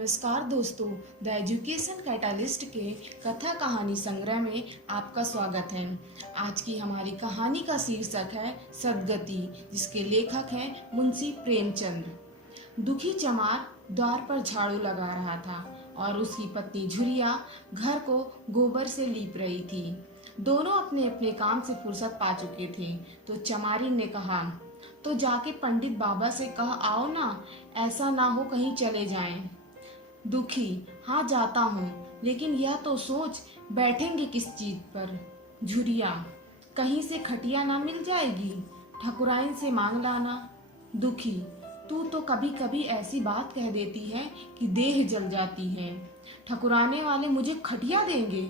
नमस्कार दोस्तों, the education catalyst के कथा कहानी संग्रह में आपका स्वागत है। आज की हमारी कहानी का शीर्षक है सद्गति, जिसके लेखक हैं मुंशी प्रेमचंद। दुखी चमार द्वार पर झाड़ू लगा रहा था और उसकी पत्नी झुरिया घर को गोबर से लीप रही थी। दोनों अपने अपने काम से फुर्सत पा चुके थे तो चमारिन ने कहा, तो जाके पंडित बाबा से कह आओ ना, ऐसा ना हो कहीं चले जाएं। दुखी, हाँ जाता हूँ, लेकिन यह तो सोच बैठेंगे किस चीज पर। झुरिया, कहीं से खटिया ना मिल जाएगी, ठकुराइन से मांग लाना। दुखी, तू तो कभी कभी ऐसी बात कह देती है कि देह जल जाती है। ठकुराने वाले मुझे खटिया देंगे?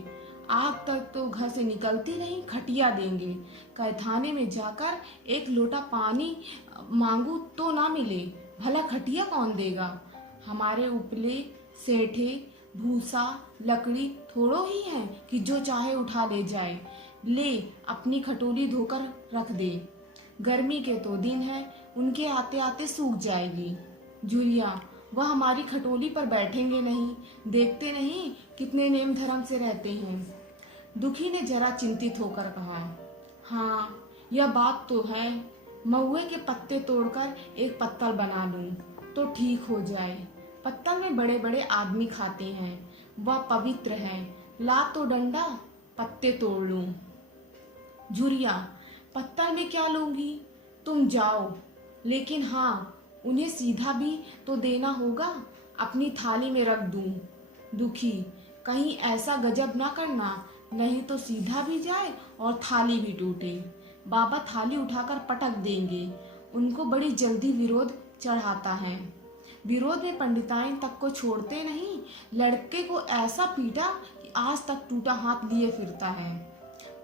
आग तक तो घर से निकलती नहीं, खटिया देंगे। कैथाने में जाकर एक लोटा पानी मांगू तो ना मिले, भला खटिया कौन देगा? हमारे उपले सेठे भूसा लकड़ी थोड़ो ही है कि जो चाहे उठा ले जाए। ले अपनी खटोली धोकर रख दे, गर्मी के तो दिन है, उनके आते आते सूख जाएगी। झुरिया, वह हमारी खटोली पर बैठेंगे नहीं, देखते नहीं कितने नेम धर्म से रहते हैं। दुखी ने जरा चिंतित होकर कहा, हाँ यह बात तो है, महुए के पत्ते तोड़कर एक पत्तल बना लूं तो ठीक हो जाए। पत्तल में बड़े बड़े आदमी खाते हैं, वह पवित्र है, ला तो डंडा पत्ते तोड़ लूं। झुरिया, पत्तल में क्या लूंगी, तुम जाओ, लेकिन हाँ उन्हें सीधा भी तो देना होगा, अपनी थाली में रख दूं। दुखी, कहीं ऐसा गजब ना करना, नहीं तो सीधा भी जाए और थाली भी टूटे। बाबा थाली उठाकर पटक देंगे, उनको बड़ी जल्दी विरोध चढ़ाता है। विरोध में पंडिताइन तक को छोड़ते नहीं, लड़के को ऐसा पीटा कि आज तक टूटा हाथ लिए फिरता है।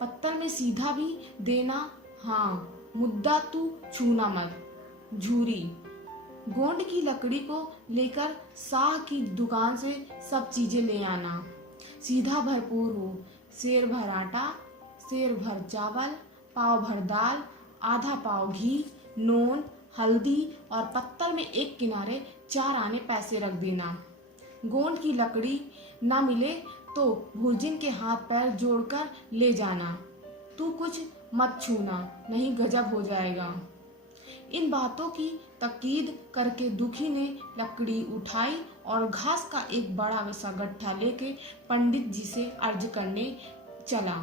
पत्तल में सीधा भी देना, हाँ मुद्दा तू छूना मत। झूरी, गोंड की लकड़ी को लेकर साह की दुकान से सब चीजें ले आना, सीधा भरपूर हो, सेर भर आटा, सेर भर चावल, पाव भर दाल, आधा पाव घी, नून, हल्दी और पत्तल में एक किनारे 4 आने पैसे रख देना। गोंड की लकड़ी ना मिले तो भुर्जिन के हाथ पैर जोड़कर ले जाना। तू कुछ मत छूना, नहीं गजब हो जाएगा। इन बातों की तकीद करके दुखी ने लकड़ी उठाई और घास का एक बड़ा सा गट्ठा लेके पंडित जी से अर्ज करने चला।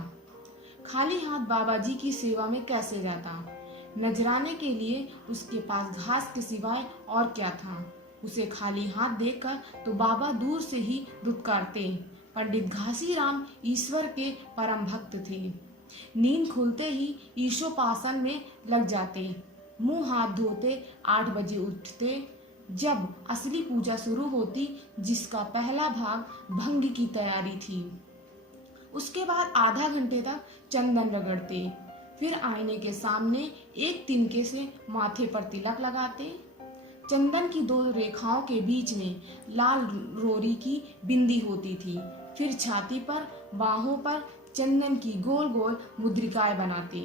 खाली हाथ बाबा जी की सेवा में कैसे जाता? नजराने के लिए उसके पास घास के सिवाय और क्या था? उसे खाली हाथ देखकर तो बाबा दूर से ही दुत्कारते। पंडित घासीराम ईश्वर के परम भक्त थे। नींद खुलते ही ईशोपासन में लग जाते, मुंह हाथ धोते 8 बजे उठते, जब असली पूजा शुरू होती, जिसका पहला भाग भंग की तैयारी थी। उसके बाद आधा घंटे तक चंदन रगड़ते, फिर आईने के सामने एक तिनके से माथे पर तिलक लगाते। चंदन की 2 रेखाओं के बीच में लाल रोरी की बिंदी होती थी। फिर छाती पर, बाहों पर चंदन की गोल गोल मुद्रिकाएं बनाते।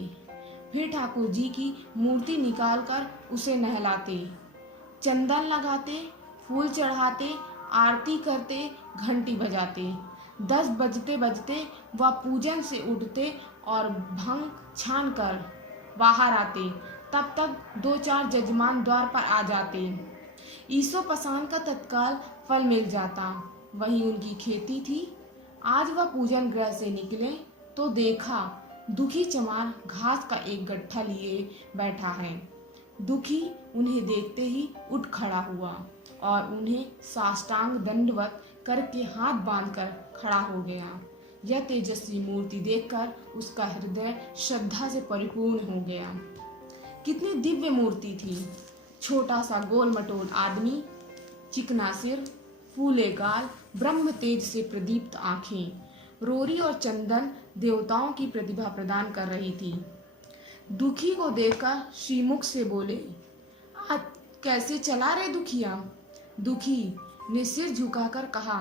फिर ठाकुर जी की मूर्ति निकालकर उसे नहलाते, चंदन लगाते, फूल चढ़ाते, आरती करते, घंटी बजाते। 10 बजते बजते वह पूजन से उठते और भंग छान कर बाहर आते। तब तक 2-4 जजमान द्वार पर आ जाते। ईशोपसान का तत्काल फल मिल जाता। वहीं उनकी खेती थी। आज वह पूजन गृह से निकले तो देखा दुखी चमार घास का एक गट्ठा लिए बैठा है। दुखी उन्हें देखते ही उठ खड़ा हुआ और उन्हें साष्टांग दंडवत करके हाथ बांधकर खड़ा हो गया। यह तेजस्वी मूर्ति देखकर उसका हृदय श्रद्धा से परिपूर्ण हो गया। कितनी दिव्य मूर्ति थी! छोटा सा गोल मटोल आदमी, चिकना सिर, फूले गाल, ब्रह्म तेज से प्रदीप्त आंखें, रोरी और चंदन देवताओं की प्रतिभा प्रदान कर रही थी। दुखी को देखकर श्रीमुख से बोले, आज कैसे चला रे दुखिया? दुखी ने सिर झुकाकर कहा,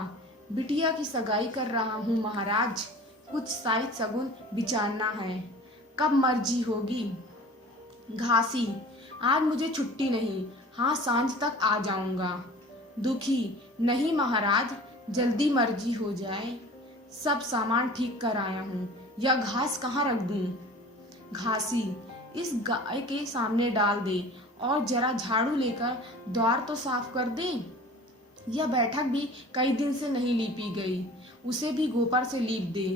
बिटिया की सगाई कर रहा हूँ महाराज, कुछ साइज सगुन विचारना है, कब मर्जी होगी? घासी, आज मुझे छुट्टी नहीं, हाँ सांझ तक आ जाऊंगा। दुखी, नहीं महाराज, जल्दी मर्जी हो जाए, सब सामान ठीक कर आया हूँ। यह घास कहाँ रख दूँ? घासी इस गाय के सामने डाल दे और जरा झाड़ू लेकर द्वार तो साफ कर दे। यह बैठक भी कई दिन से नहीं लीपी गई, उसे भी गोबर से लीप दे।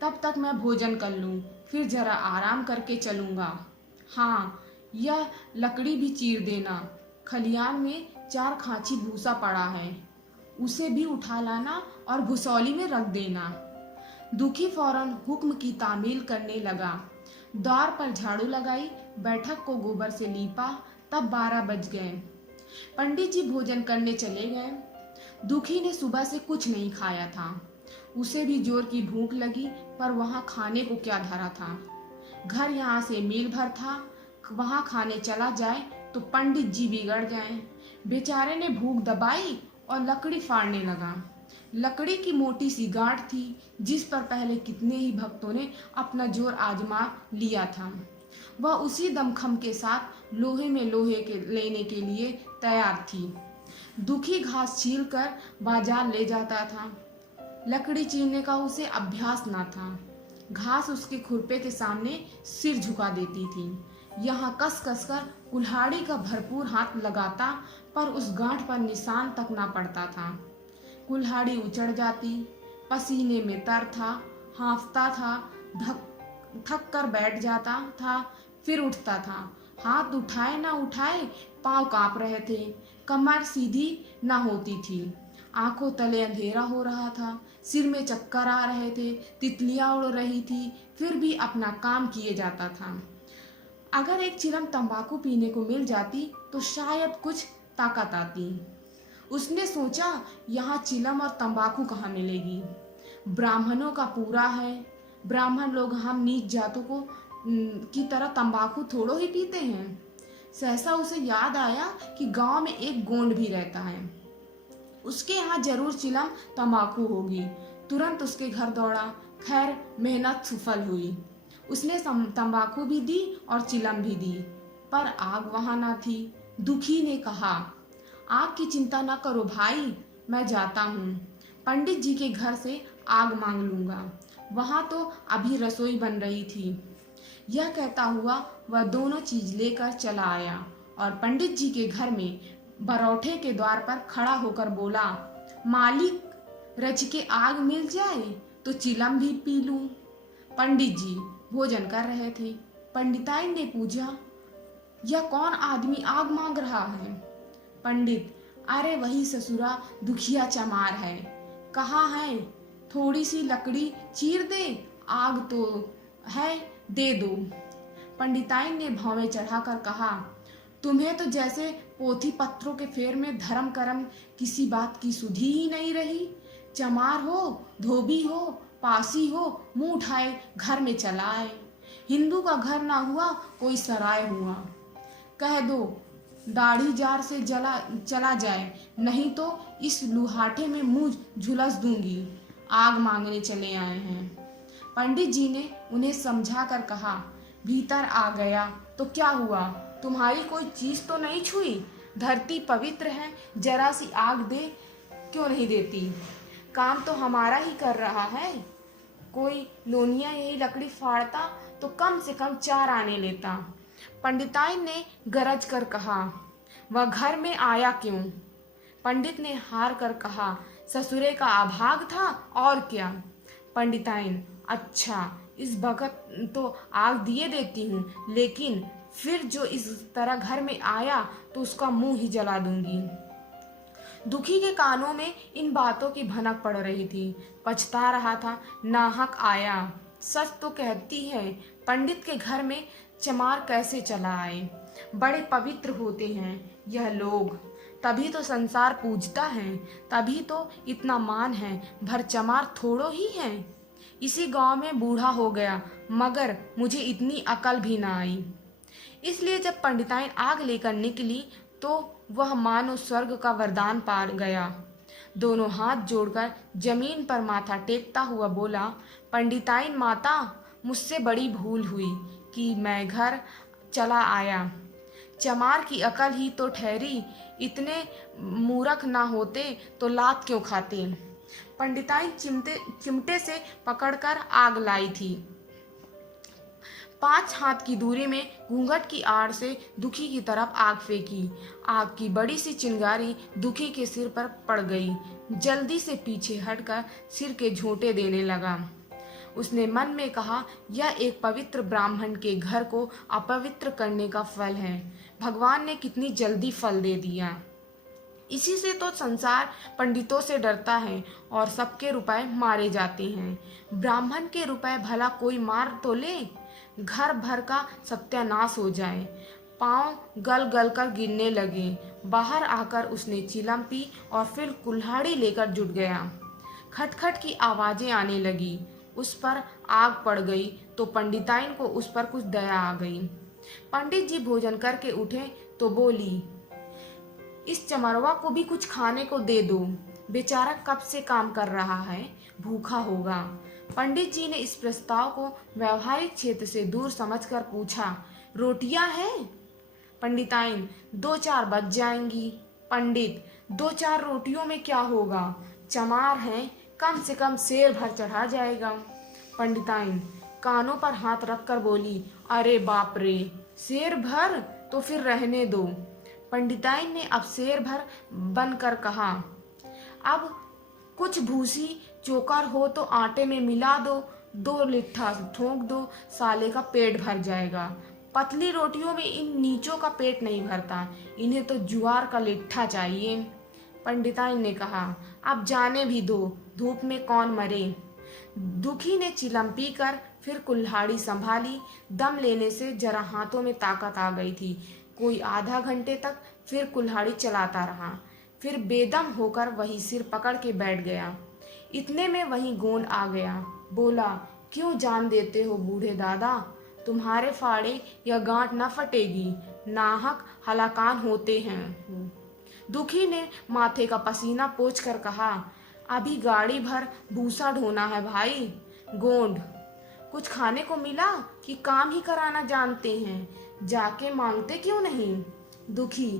तब तक मैं भोजन कर लूँ, फिर जरा आराम करके चलूँगा। हाँ, यह लकड़ी भी चीर देना। खलियान में 4 खांची भूसा पड़ा है, उसे भी उठा लाना और भुसौली में रख देना। दुखी फौरन हुक्म की तामील करने लगा। द्वार पर झाड़ू लगाई, बैठक को गोबर से लीपा। तब 12 बज गए। पंडित जी भोजन करने चले गए। दुखी ने सुबह से कुछ नहीं खाया था। उसे भी जोर की भूख लगी, पर वहाँ खाने को क्या धरा था। घर यहाँ से मील भर था, वहाँ खाने चला जाए तो पंडित जी बिगड़ गए। बेचारे ने भूख दबाई और लकड़ी फाड़ने लगा। लकड़ी की मोटी सी गांठ थी, जिस पर पहले कितने ही भक्तों ने अपना जोर आजमा लिया था। वह उसी दमखम के साथ लोहे में लोहे के लेने के लिए तैयार थी। दुखी घास छील कर बाजार ले जाता था। लकड़ी चीरने का उसे अभ्यास ना था। घास उसके खुरपे के सामने सिर झुका देती थी। यहाँ कस कस कर कुल्हाड़ी का भरपूर हाथ लगाता, पर उस गांठ पर निशान तक ना पड़ता था। कुल्हाड़ी उचड़ जाती, पसीने में तर था, हाँफता था, थक कर बैठ जाता था, फिर उठता था। हाथ उठाए ना उठाए, पांव कांप रहे थे, कमर सीधी ना होती थी, आंखों तले अंधेरा हो रहा था, सिर में चक्कर आ रहे थे, तितलियां उड़ रही थी, फिर भी अपना काम किए जाता था। अगर एक चिलम तंबाकू पीने को मिल जाती तो शायद कुछ ताकत आती। उसने सोचा, यहाँ चिलम और तंबाकू कहाँ मिलेगी? ब्राह्मणों का पूरा है। ब्राह्मण लोग हम नीच जातों को की तरह तंबाकू थोड़ो ही पीते हैं। सहसा उसे याद आया कि गांव में एक गोंड भी रहता है, उसके यहाँ जरूर चिलम तंबाकू होगी। तुरंत उसके घर दौड़ा। खैर, मेहनत सफल हुई। उसने तंबाकू भी दी और चिलम भी दी, पर आग वहां ना थी। दुखी ने कहा, आग की चिंता न करो भाई, मैं जाता हूँ। पंडित जी के घर से आग मांग लूंगा, वहां तो अभी रसोई बन रही थी। यह कहता हुआ वह दोनों चीज लेकर चला आया और पंडित जी के घर में बरौठे के द्वार पर खड़ा होकर बोला, मालिक, रच के आग मिल जाए तो चिलम भी पी लूं। पंडित जी भोजन कर रहे थे। पंडिताइन ने पूछा, यह कौन आदमी आग मांग रहा है? पंडित, अरे वही ससुरा, दुखिया चमार है। कहाँ है? थोड़ी सी लकड़ी चीर दे, आग तो है, दे दो। पंडिताइन ने भौवें चढ़ाकर कहा, तुम्हें तो जैसे पोथी पत्रों के फेर में धर्म कर्म किसी बात की सुधी ही नहीं रही। चमार हो, धोबी हो, पासी हो, मुंह उठाए घर में चला आए। हिंदू का घर ना हुआ, कोई सराय हुआ। कह दो दाढ़ी जार से चला जाए, नहीं तो इस लुहाटे में मुंह झुलस दूंगी। आग मांगने चले आए हैं। पंडित जी ने उन्हें समझा कर कहा, भीतर आ गया तो क्या हुआ? तुम्हारी कोई चीज तो नहीं छुई? धरती पवित्र है, जरा सी आग दे क्यों नहीं देती? काम तो हमारा ही कर रहा है। कोई लोनिया यही लकड़ी फाड़ता तो कम से कम 4 आने लेता। पंडिताइन ने गरज कर कहा, वह घर में आया क्यों? पंडित ने हार कर कहा, ससुरे का अभाग था और क्या। पंडिताइन, अच्छा, इस वक्त तो आग दिए देती हूँ, लेकिन फिर जो इस तरह घर में आया तो उसका मुंह ही जला दूंगी। दुखी के कानों में इन बातों की भनक पड़ रही थी। पछता रहा था, नाहक आया। सच तो कहती है, पंडित के घर में चमार कैसे चला आए? बड़े पवित्र होते हैं यह लोग, तभी तो संसार पूजता है, तभी तो इतना मान है। भर चमार थोड़ो ही है। इसी गांव में बूढ़ा हो गया, मगर मुझे इतनी अकल भी ना आई। इसलिए जब पंडिताइन आग लेकर निकली तो वह मानो स्वर्ग का वरदान पा गया। दोनों हाथ जोड़कर जमीन पर माथा टेकता हुआ बोला, पंडिताइन माता, मुझसे बड़ी भूल हुई कि मैं घर चला आया। चमार की अकल ही तो ठहरी, इतने मूर्ख ना होते तो लात क्यों खाते। पंडिताई चिमटे से पकड़कर आग लाई थी। 5 हाथ की दूरी में घूंघट की आड़ से दुखी की तरफ आग फेंकी। आग की बड़ी सी चिंगारी दुखी के सिर पर पड़ गई। जल्दी से पीछे हटकर सिर के झोंटे देने लगा। उसने मन में कहा, यह एक पवित्र ब्राह्मण के घर को अपवित्र करने का फल है। भगवान ने कितनी जल्दी फल दे दिया। इसी से तो संसार पंडितों से डरता है और सबके रुपए मारे जाते हैं। ब्राह्मण के रुपए भला कोई मार तो ले, घर भर का सत्यानाश हो जाए। पांव गल गल कर गिरने लगे। बाहर आकर उसने चिलम पी और फिर कुल्हाड़ी लेकर जुट गया। खटखट की आवाजें आने लगी। उस पर आग पड़ गई तो पंडिताइन को उस पर कुछ दया आ गई। पंडित जी भोजन करके उठे तो बोली, इस चमरवा को भी कुछ खाने को दे दो, बेचारा कब से काम कर रहा है, भूखा होगा। पंडित जी ने इस प्रस्ताव को व्यवहारिक क्षेत्र से दूर समझकर पूछा, रोटियां हैं? पंडिताइन, 2-4 बच जाएंगी। पंडित, 2-4 रोटियों में क्या होगा, चमार हैं, कम से कम सेर भर चढ़ा जाएगा। पंडिताइन कानों पर हाथ रखकर बोली, अरे बाप रे, सेर भर तो फिर रहने दो। पंडिताइन ने अब शेर भर बनकर कहा, अब कुछ भूसी चोकर हो तो आटे में मिला दो, 2 लिट्ठा ठोक दो, साले का पेट भर जाएगा। पतली रोटियों में इन नीचों का पेट नहीं भरता, इन्हें तो ज्वार का लिट्ठा चाहिए। पंडिताइन ने कहा, अब जाने भी दो, धूप में कौन मरे। दुखी ने चिलम पी कर फिर कुल्हाड़ी संभाली। दम लेने से जरा हाथों में ताकत आ गई थी। कोई आधा घंटे तक फिर कुल्हाड़ी चलाता रहा, फिर बेदम होकर वही सिर पकड़ के बैठ गया। इतने में वही गोंड आ गया। बोला, क्यों जान देते हो बूढ़े दादा, तुम्हारे फाड़े या गांठ न फटेगी, नाहक हलाकान होते हैं। दुखी ने माथे का पसीना पोंछ कर कहा, अभी गाड़ी भर भूसा ढोना है भाई। गोंड, कुछ खाने को मिला कि काम ही कराना जानते हैं, जाके मांगते क्यों नहीं। दुखी,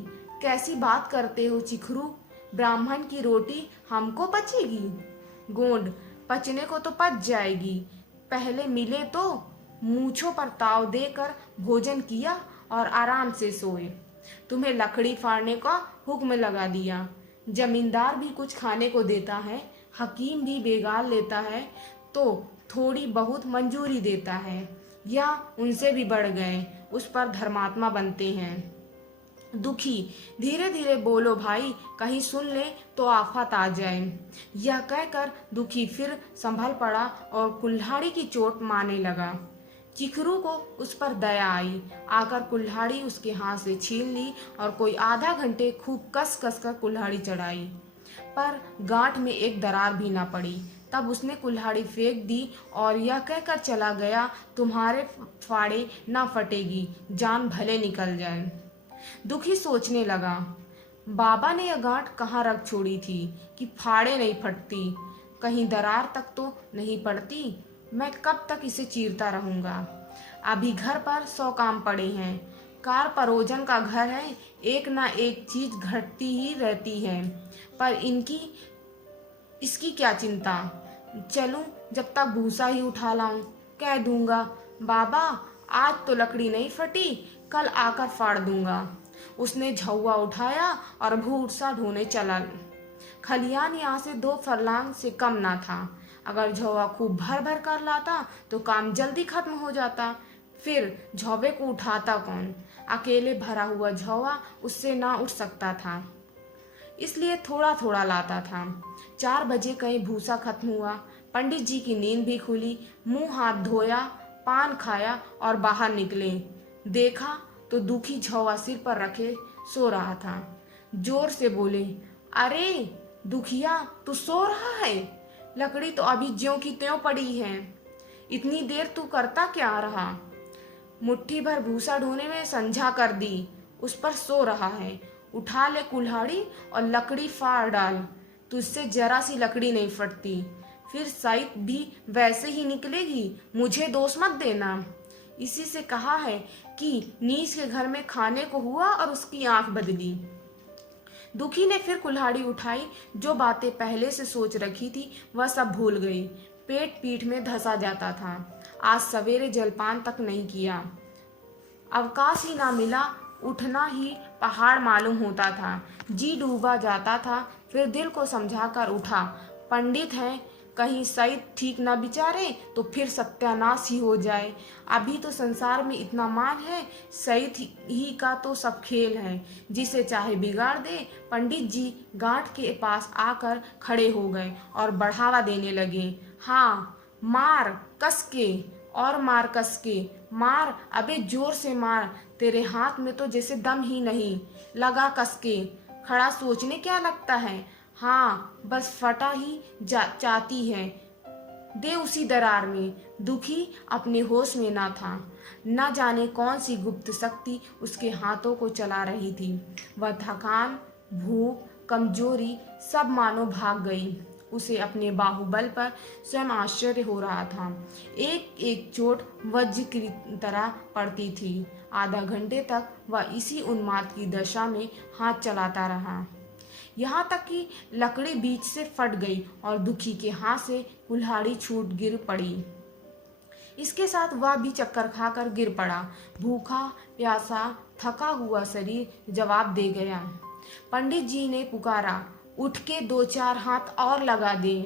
कैसी बात करते हो चिखरू, ब्राह्मण की रोटी हमको पचेगी। गोंड, पचने को तो पच जाएगी, पहले मिले तो मूंछों पर ताव देकर भोजन किया और आराम से सोए। तुम्हें लकड़ी फाड़ने का हुक्म लगा दिया। जमींदार भी कुछ खाने को देता है, हकीम भी बेगाल लेता है तो थोड़ी बहुत मंजूरी देता है, या उनसे भी बढ़ गए उस पर धर्मात्मा बनते हैं। दुखी, धीरे धीरे बोलो भाई, कहीं सुन ले तो आफत आ जाए। यह कहकर दुखी फिर संभल पड़ा और कुल्हाड़ी की चोट मारने लगा। चिखरू को उस पर दया आई, आकर कुल्हाड़ी उसके हाथ से छीन ली और कोई आधा घंटे खूब कस कस कर कुल्हाड़ी चढ़ाई, पर गांठ में एक दरार भी ना पड़ी। तब उसने कुल्हाड़ी फेंक दी और यह कहकर चला गया, तुम्हारे फाड़े ना फटेगी, जान भले निकल जाए। दुखी सोचने लगा, बाबा ने यह गांठ कहाँ रख छोड़ी थी कि फाड़े नहीं फटती, कहीं दरार तक तो नहीं पड़ती। मैं कब तक इसे चीरता रहूंगा। अभी घर पर 100 काम पड़े हैं। कार परोजन का घर है, एक ना एक चीज घटती ही रहती है, पर इसकी क्या चिंता। चलूं जब तक भूसा ही उठा लाऊं। कह दूंगा, बाबा आज तो लकड़ी नहीं फटी, कल आकर फाड़ दूंगा। उसने झौवा उठाया और भूसा ढोने चला। खलियान यहाँ से 2 फरलांग से कम ना था। अगर झौवा खूब भर भर कर लाता तो काम जल्दी खत्म हो जाता। फिर झौवे को उठाता कौन, अकेले भरा हुआ झौवा उससे ना उठ सकता था, इसलिए थोड़ा थोड़ा लाता था। 4 बजे कहीं भूसा खत्म हुआ। पंडित जी की नींद भी खुली। मुंह हाथ धोया, पान खाया और बाहर निकले। देखा तो दुखी झौवा सिर पर रखे सो रहा था। जोर से बोले, अरे दुखिया, तू सो रहा है? लकड़ी तो अभी ज्यों की त्यों पड़ी है, इतनी देर तू करता क्या रहा? मुट्ठी भर भूसा ढोने में संझा कर दी, उस पर सो रहा है। उठा ले कुल्हाड़ी और लकड़ी फाड़ डाल, तुझसे जरा सी लकड़ी नहीं फटती। फिर साइत भी वैसे ही निकलेगी, मुझे दोष मत देना। इसी से कहा है कि नीच के घर में खाने को हुआ और उसकी आंख बदली। दुखी ने फिर कुल्हाड़ी उठाई। जो बातें पहले से सोच रखी थी वह सब भूल गई। पेट पीठ में धंसा जाता था। आज सवेरे जलपान तक नहीं किया। अवकाश ही ना मिला। उठना ही पहाड़ मालूम होता था। जी डूबा जाता था। फिर दिल को समझाकर उठा। पंडित हैं, कहीं सईद ठीक ना बिचारे तो फिर सत्यानाश ही हो जाए। अभी तो संसार में इतना मान है, सईद ही का तो सब खेल है, जिसे चाहे बिगाड़ दे। पंडित जी गांठ के पास आकर खड़े हो गए और बढ़ावा देने लगे। हाँ, मार कस के, और मार कस के, मार, अबे जोर से मार, तेरे हाथ में तो जैसे दम ही नहीं, लगा कस के। खड़ा सोचने क्या लगता है? हाँ, बस फटा ही चाहती है, दे उसी दरार में। दुखी अपने होश में ना था। न जाने कौन सी गुप्त शक्ति उसके हाथों को चला रही थी। वह थकान, भूख, कमजोरी सब मानो भाग गई। उसे अपने बाहुबल पर स्वयं आश्चर्य हो रहा था। एक एक चोट वज्र की तरह पड़ती थी। आधा घंटे तक वह इसी उन्माद की दशा में हाथ चलाता रहा, यहाँ तक कि लकड़ी बीच से फट गई और दुखी के हाथ से कुल्हाड़ी छूट गिर पड़ी। इसके साथ वह भी चक्कर खाकर गिर पड़ा। भूखा प्यासा थका हुआ शरीर जवाब दे गया। पंडित जी ने पुकारा, उठ के 2-4 हाथ और लगा दे,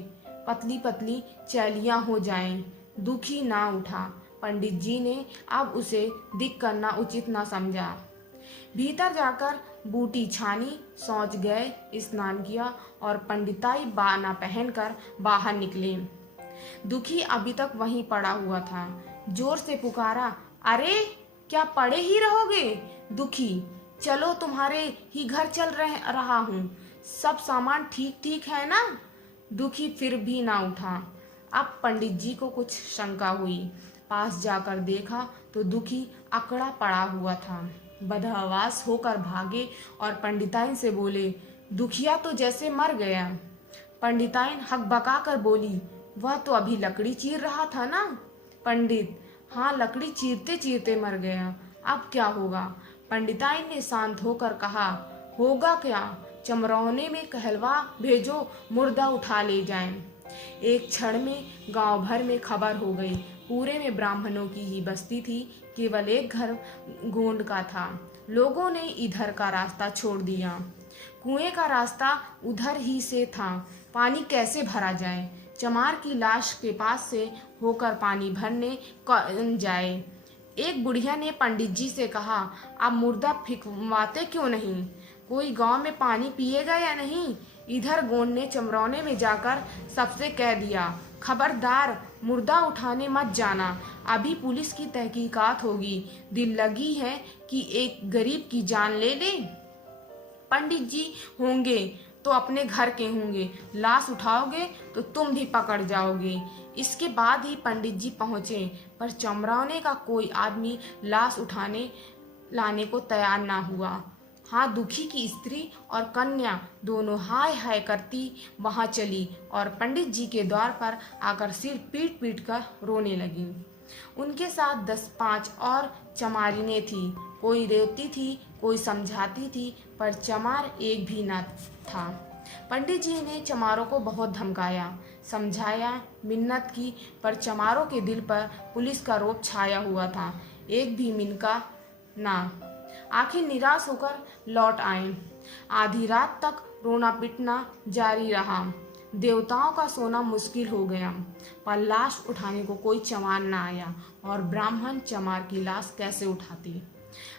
पतली पतली चैलियां हो जाएं। दुखी ना उठा। पंडित जी ने अब उसे दिक करना उचित ना समझा। भीतर जाकर बूटी छानी, शौच गए, स्नान किया और पंडिताई बाना पहनकर बाहर निकले। दुखी अभी तक वहीं पड़ा हुआ था। जोर से पुकारा, अरे क्या पड़े ही रहोगे? दुखी, चलो तुम्हारे ही घर चल रहा हूँ, सब सामान ठीक ठीक है ना? दुखी फिर भी ना उठा। अब पंडित जी को कुछ शंका हुई। पास जाकर देखा तो दुखी अकड़ा पड़ा हुआ था। बदहवास होकर भागे और पंडिताइन से बोले, दुखिया तो जैसे मर गया। पंडिताइन हकबका कर बोली, वह तो अभी लकड़ी चीर रहा था ना? पंडित, हाँ, लकड़ी चीरते चीरते मर गया, अब क्या होगा? पंडिताइन ने शांत होकर कहा, होगा क्या, चमरौने में कहलवा भेजो, मुर्दा उठा ले जाएं। एक क्षण में गांव भर में खबर हो गई। पूरे में ब्राह्मणों की ही बस्ती थी। केवल एक घर गोंड का था। लोगों ने इधर का रास्ता छोड़ दिया। कुएं का रास्ता उधर ही से था। पानी कैसे भरा जाए? चमार की लाश के पास से होकर पानी भरने कौन जाए? एक बुढ़िया ने पंडित जी से कहा, आप मुर्दा फिकवाते क्यों नहीं? कोई गांव में पानी पिएगा या नहीं? इधर गोंड ने चमरौने में जाकर सबसे कह दिया, खबरदार, मुर्दा उठाने मत जाना, अभी पुलिस की तहकीकात होगी। दिल लगी है कि एक गरीब की जान ले ले। पंडित जी होंगे तो अपने घर के होंगे, लाश उठाओगे तो तुम भी पकड़ जाओगे। इसके बाद ही पंडित जी पहुंचे, पर चमरौने का कोई आदमी लाश उठाने लाने को तैयार ना हुआ। हाँ, दुखी की स्त्री और कन्या दोनों हाय हाय करती वहां चली और पंडित जी के द्वार पर आकर सिर पीट पीट कर रोने लगी। उनके साथ 10-5 और चमारिनें थी। कोई रोती थी, कोई समझाती थी, पर चमार एक भी न था। पंडित जी ने चमारों को बहुत धमकाया, समझाया, मिन्नत की, पर चमारों के दिल पर पुलिस का रोब छाया हुआ था। एक भी मिनका ना। आखिर निराश होकर लौट आए। आधी रात तक रोना पिटना जारी रहा। देवताओं का सोना मुश्किल हो गया, पर लाश उठाने को कोई चमार न आया और ब्राह्मण चमार की लाश कैसे उठाती?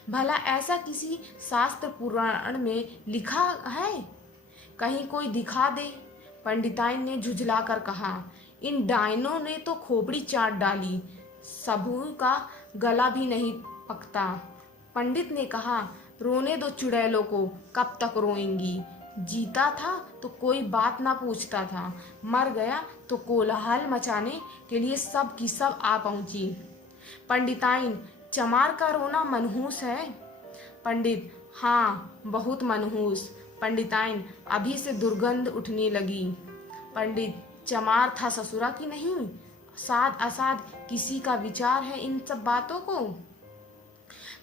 भला ऐसा किसी शास्त्र पुराण में लिखा है? कहीं कोई दिखा दे। पंडिताइन ने झुझलाकर कहा, इन डायनों ने तो खोपड़ी चाट डाली, सबू का गला भी नहीं पकता। पंडित ने कहा, रोने दो चुड़ैलों को, कब तक रोएंगी? जीता था तो कोई बात ना पूछता था, मर गया तो कोलाहल मचाने के लिए सब की सब आ पहुंची। पंडिताइन, चमार का रोना मनहूस है? पंडित, हाँ, बहुत मनहूस। पंडिताइन, अभी से दुर्गंध उठने लगी। पंडित, चमार था ससुरा की नहीं? साध असाध किसी का विचार है इन सब बातों को?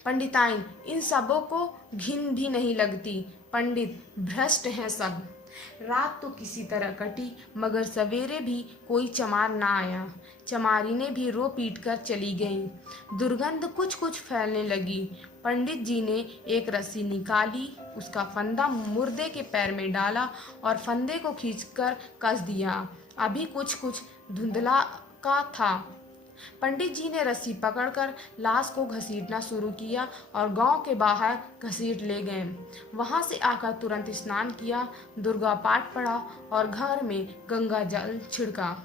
पंडिताइन, इन सबों को घिन भी नहीं लगती। पंडित, भ्रष्ट हैं सब। रात तो किसी तरह कटी, मगर सवेरे भी कोई चमार ना आया। चमारिनें भी रो पीट कर चली गईं। दुर्गंध कुछ कुछ फैलने लगी। पंडित जी ने एक रस्सी निकाली, उसका फंदा मुर्दे के पैर में डाला और फंदे को खींचकर कस दिया। अभी कुछ कुछ धुंधला का था। पंडित जी ने रस्सी पकड़कर लाश को घसीटना शुरू किया और गांव के बाहर घसीट ले गए। वहां से आकर तुरंत स्नान किया, दुर्गा पाठ पढ़ा और घर में गंगा जल छिड़का।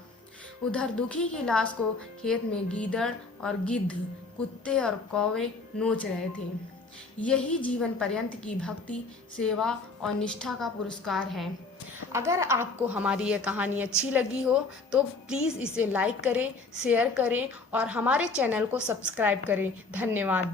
उधर दुखी की लाश को खेत में गीदड़ और गिद्ध, कुत्ते और कौवे नोच रहे थे। यही जीवन पर्यंत की भक्ति, सेवा और निष्ठा का पुरस्कार है। अगर आपको हमारी यह कहानी अच्छी लगी हो तो प्लीज़ इसे लाइक करें, शेयर करें और हमारे चैनल को सब्सक्राइब करें। धन्यवाद।